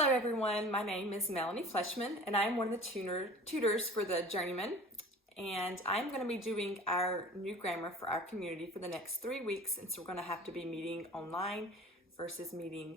Hello everyone, my name is Melanie Fleshman and I'm one of the tutors for the Journeyman, and I'm going to be doing our new grammar for our community for the next 3 weeks, and so we're going to have to be meeting online versus meeting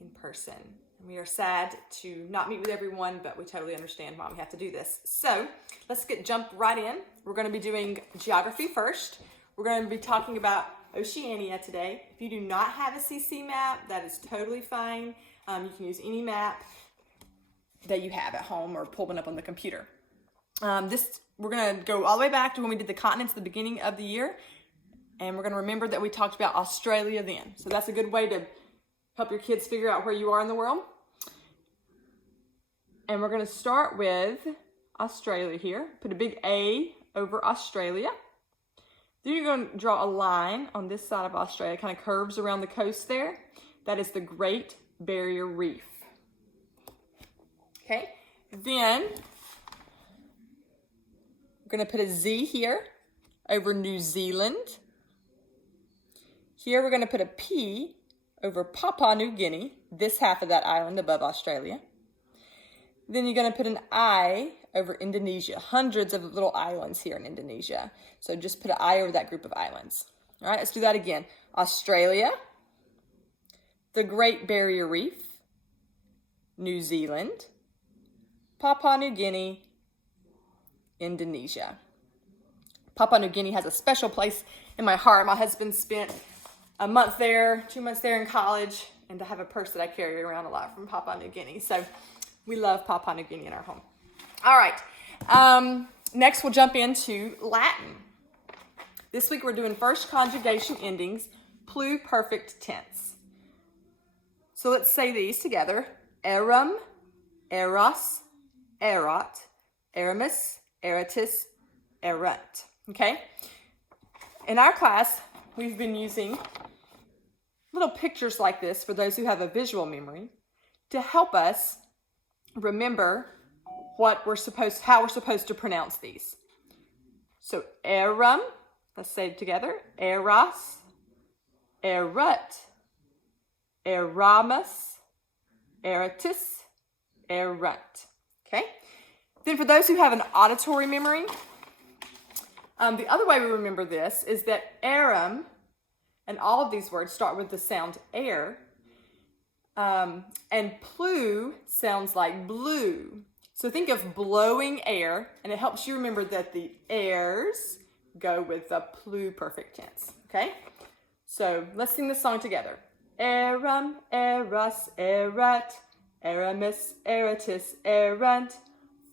in person. And we are sad to not meet with everyone, but we totally understand why we have to do this. So let's jump right in. We're going to be doing geography first. We're going to be talking about Oceania today. If you do not have a CC map, that is totally fine. You can use any map that you have at home or pull one up on the computer. We're going to go all the way back to when we did the continents at the beginning of the year, and we're going to remember that we talked about Australia then. So that's a good way to help your kids figure out where you are in the world. And we're going to start with Australia here. Put a big A over Australia. Then you're going to draw a line on this side of Australia, kind of curves around the coast there. That is the Great Barrier Reef. Okay, then we're going to put a Z here over New Zealand. Here we're going to put a P over Papua New Guinea, this half of that island above Australia. Then you're going to put an I over Indonesia, hundreds of little islands here in Indonesia. So just put an I over that group of islands. All right, let's do that again. Australia, the Great Barrier Reef, New Zealand, Papua New Guinea, Indonesia. Papua New Guinea has a special place in my heart. My husband spent a month there, 2 months there in college, and to have a purse that I carry around a lot from Papua New Guinea. So we love Papua New Guinea in our home. All right, next we'll jump into Latin. This week we're doing first conjugation endings, pluperfect tense. So let's say these together. Eram, eros, erat, eramus, eratus, erant. Okay? In our class, we've been using little pictures like this for those who have a visual memory to help us remember how we're supposed to pronounce these. So eram, let's say it together. Eros, erat, eramus, eratus, erant. Okay? Then for those who have an auditory memory, the other way we remember this is that aram, and all of these words start with the sound air, and plu sounds like blue. So think of blowing air, and it helps you remember that the airs go with the pluperfect tense. Okay? So let's sing this song together. Eram, eras, erat, eramus, eratus, erant.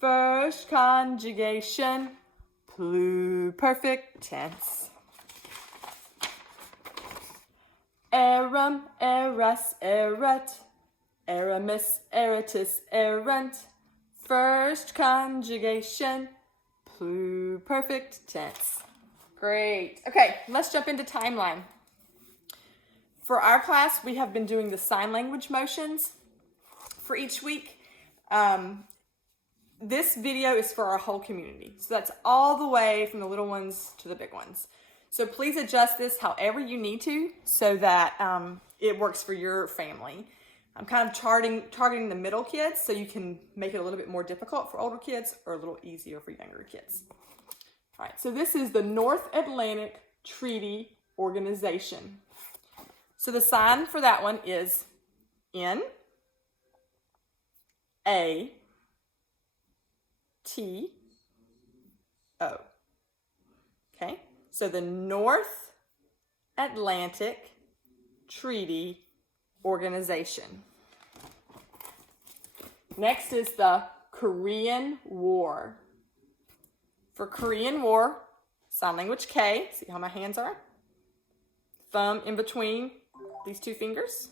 First conjugation, pluperfect tense. Eram, eras, erat, eramus, eratus, erant. First conjugation, pluperfect tense. Great. Okay, let's jump into timeline. For our class, we have been doing the sign language motions for each week. This video is for our whole community. So that's all the way from the little ones to the big ones. So please adjust this however you need to so that it works for your family. I'm kind of targeting the middle kids so you can make it a little bit more difficult for older kids or a little easier for younger kids. All right, so this is the North Atlantic Treaty Organization. So the sign for that one is N, A, T, O. Okay, so the North Atlantic Treaty Organization. Next is the Korean War. For Korean War, sign language K, see how my hands are? Thumb in between these two fingers.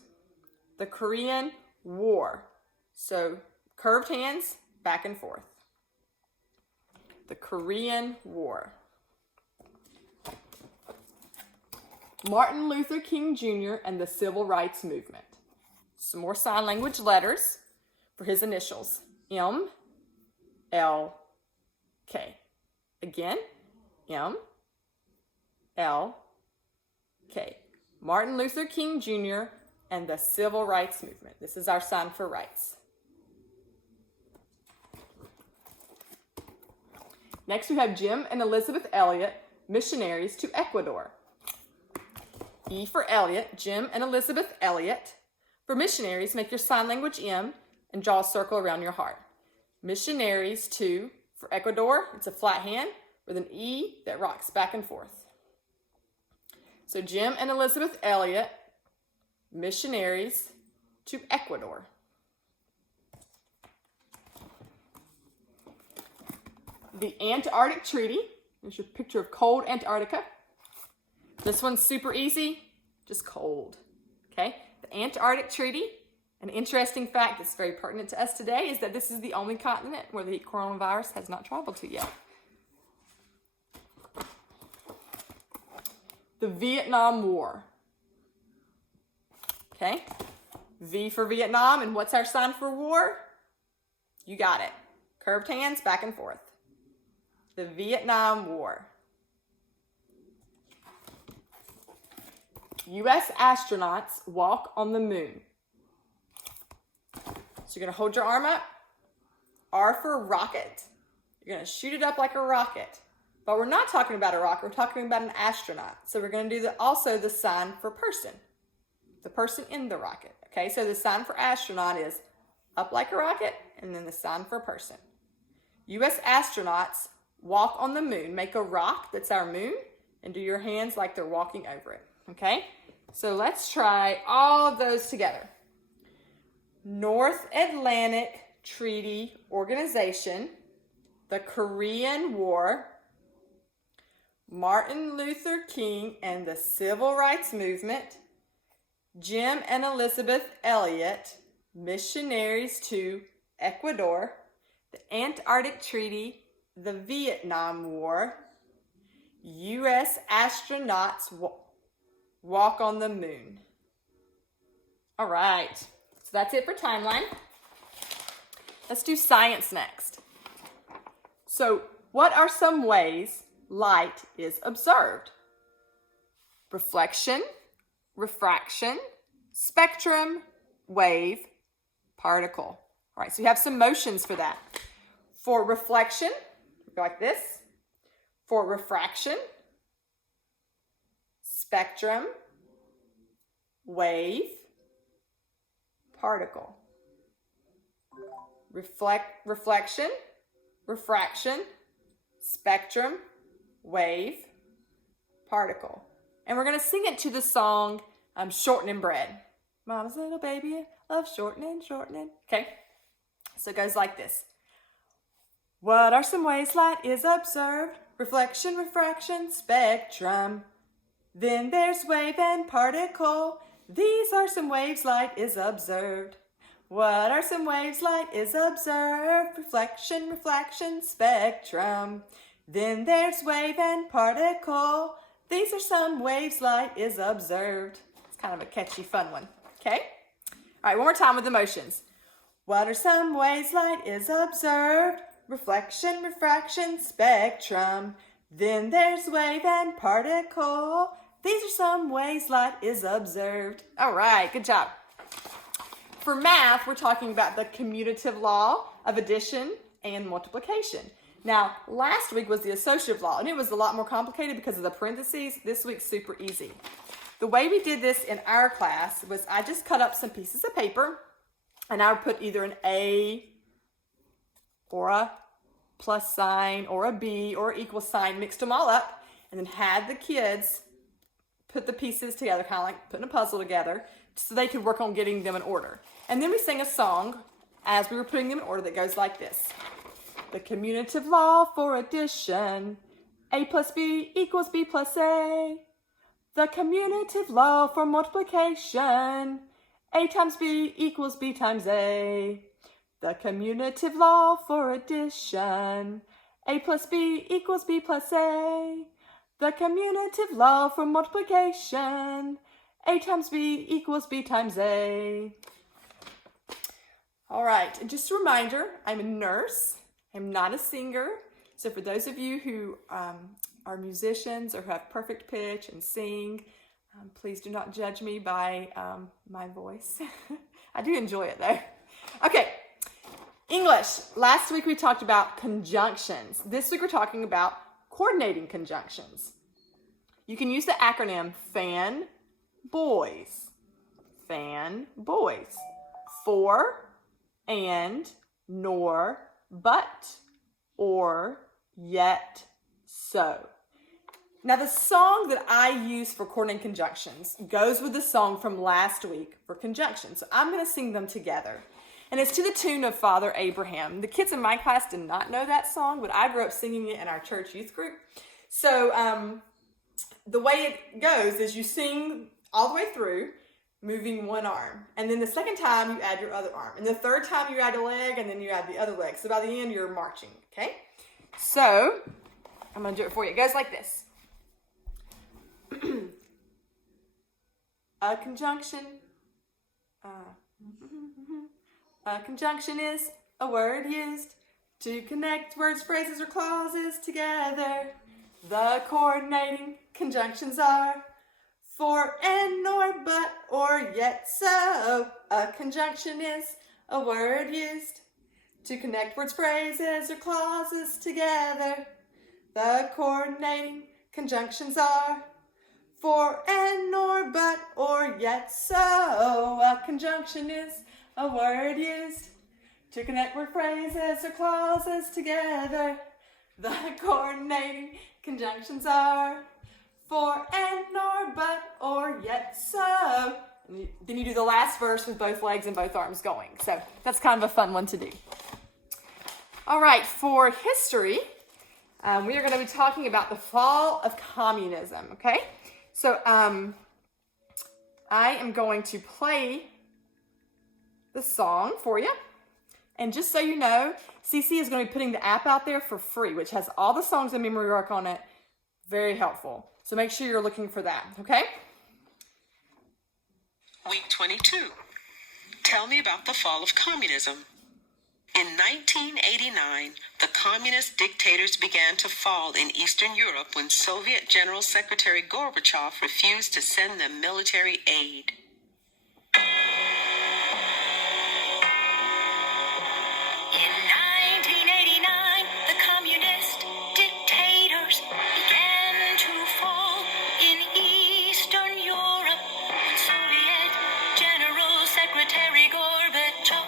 The Korean War. So curved hands, back and forth. The Korean War. Martin Luther King Jr. and the Civil Rights Movement. Some more sign language letters for his initials. M, L, K. Again, M, L, K. Martin Luther King Jr. and the Civil Rights Movement. This is our sign for rights. Next, we have Jim and Elizabeth Elliot, missionaries to Ecuador. E for Elliot, Jim and Elizabeth Elliot. For missionaries, make your sign language M and draw a circle around your heart. Missionaries to, for Ecuador, it's a flat hand with an E that rocks back and forth. So Jim and Elizabeth Elliot, missionaries to Ecuador. The Antarctic Treaty. There's your picture of cold Antarctica. This one's super easy, just cold. Okay? The Antarctic Treaty. An interesting fact that's very pertinent to us today is that this is the only continent where the coronavirus has not traveled to yet. The Vietnam War. Okay? V for Vietnam, and what's our sign for war? You got it. Curved hands back and forth. The Vietnam War. U.S. astronauts walk on the moon. So you're going to hold your arm up. R for rocket. You're going to shoot it up like a rocket. But we're not talking about a rocket. We're talking about an astronaut. So we're going to do also the sign for person. The person in the rocket. Okay, so the sign for astronaut is up like a rocket, and then the sign for person. U.S. astronauts walk on the moon. Make a rock, that's our moon, and do your hands like they're walking over it. Okay, so let's try all of those together. North Atlantic Treaty Organization, the Korean War, Martin Luther King and the Civil Rights Movement, Jim and Elizabeth Elliot, missionaries to Ecuador, the Antarctic Treaty, the Vietnam War, U.S. astronauts walk on the moon. All right, so that's it for timeline. Let's do science next. So, what are some ways light is observed? Reflection, refraction, spectrum, wave, particle. All right, so you have some motions for that. For reflection, go like this. For refraction, spectrum, wave, particle. Reflection, refraction, spectrum, wave, particle. And we're going to sing it to the song Shortening Bread. Mama's little baby loves shortening, shortening. Okay, so it goes like this. What are some ways light is observed? Reflection, refraction, spectrum. Then there's wave and particle. These are some waves light is observed. What are some waves light is observed? Reflection, refraction, spectrum. Then there's wave and particle. These are some waves light is observed. It's kind of a catchy, fun one. Okay? All right, one more time with the motions. What are some ways light is observed? Reflection, refraction, spectrum. Then there's wave and particle. These are some ways light is observed. All right, good job. For math, we're talking about the commutative law of addition and multiplication. Now, last week was the associative law, and it was a lot more complicated because of the parentheses. This week's super easy. The way we did this in our class was I just cut up some pieces of paper, and I would put either an A or a plus sign or a B or equal sign, mixed them all up, and then had the kids put the pieces together, kind of like putting a puzzle together, so they could work on getting them in order. And then we sang a song as we were putting them in order that goes like this. The commutative law for addition, A plus B equals B plus A. The commutative law for multiplication, A times B equals B times A. The commutative law for addition, A plus B equals B plus A. The commutative law for multiplication, A times B equals B times A. All right, and just a reminder, I'm a nurse. I'm not a singer. So for those of you who are musicians or who have perfect pitch and sing, please do not judge me by my voice. I do enjoy it though. Okay, English. Last week we talked about conjunctions. This week we're talking about coordinating conjunctions. You can use the acronym FAN boys. FAN boys. For, and, nor, but, or, yet, so. Now the song that I use for coordinating conjunctions goes with the song from last week for conjunctions. So I'm going to sing them together. And it's to the tune of Father Abraham. The kids in my class did not know that song, but I grew up singing it in our church youth group. So the way it goes is you sing all the way through, moving one arm. And then the second time you add your other arm. And the third time you add a leg, and then you add the other leg. So by the end you're marching, okay? So I'm going to do it for you. It goes like this. A conjunction. A conjunction is a word used to connect words, phrases, or clauses together. The coordinating conjunctions are for, and, nor, but, or, yet, so. A conjunction is a word used to connect words, phrases, or clauses together. The coordinating conjunctions are for, and, nor, but, or, yet, so. A conjunction is a word used to connect word, phrases, or clauses together. The coordinating conjunctions are for, and, nor, but, or, yet, so. And then you do the last verse with both legs and both arms going. So that's kind of a fun one to do. All right, for history, we are going to be talking about the fall of communism, okay? So I am going to play the song for you. And just so you know, CC is going to be putting the app out there for free, which has all the songs and memory work on it. Very helpful. So make sure you're looking for that, okay? Week 22. Tell me about the fall of communism. In 1989, the communist dictators began to fall in Eastern Europe when Soviet General Secretary Gorbachev refused to send them military aid. In 1989, the communist dictators began to fall in Eastern Europe when Soviet General Secretary Gorbachev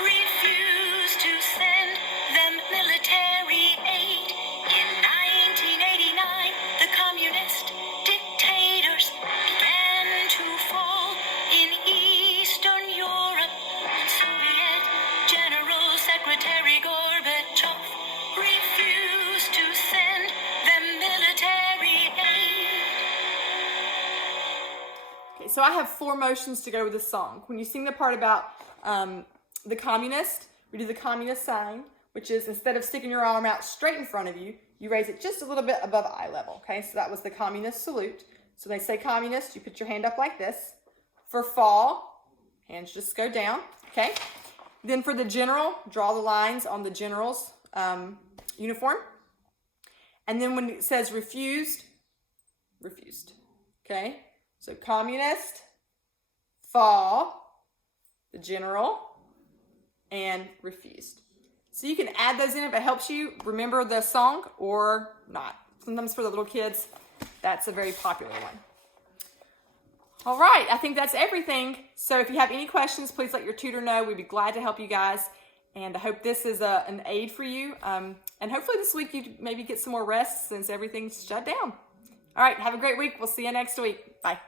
refused to send them military aid. In 1989, the communist dictators began to fall in Eastern Europe when Soviet General Secretary Gorbachev refused to send them military aid. Okay, so I have 4 motions to go with this song. When you sing the part about the communist, we do the communist sign, which is instead of sticking your arm out straight in front of you, you raise it just a little bit above eye level, okay? So that was the communist salute. So they say communist, you put your hand up like this. For fall, hands just go down, okay? Then for the general, draw the lines on the general's uniform. And then when it says refused, refused, okay? So communist, fall, the general, and refused. So you can add those in if it helps you remember the song or not. Sometimes for the little kids, that's a very popular one. All right, I think that's everything. So if you have any questions, please let your tutor know. We'd be glad to help you guys. And I hope this is an aid for you. And hopefully this week you maybe get some more rest since everything's shut down. All right, have a great week. We'll see you next week. Bye.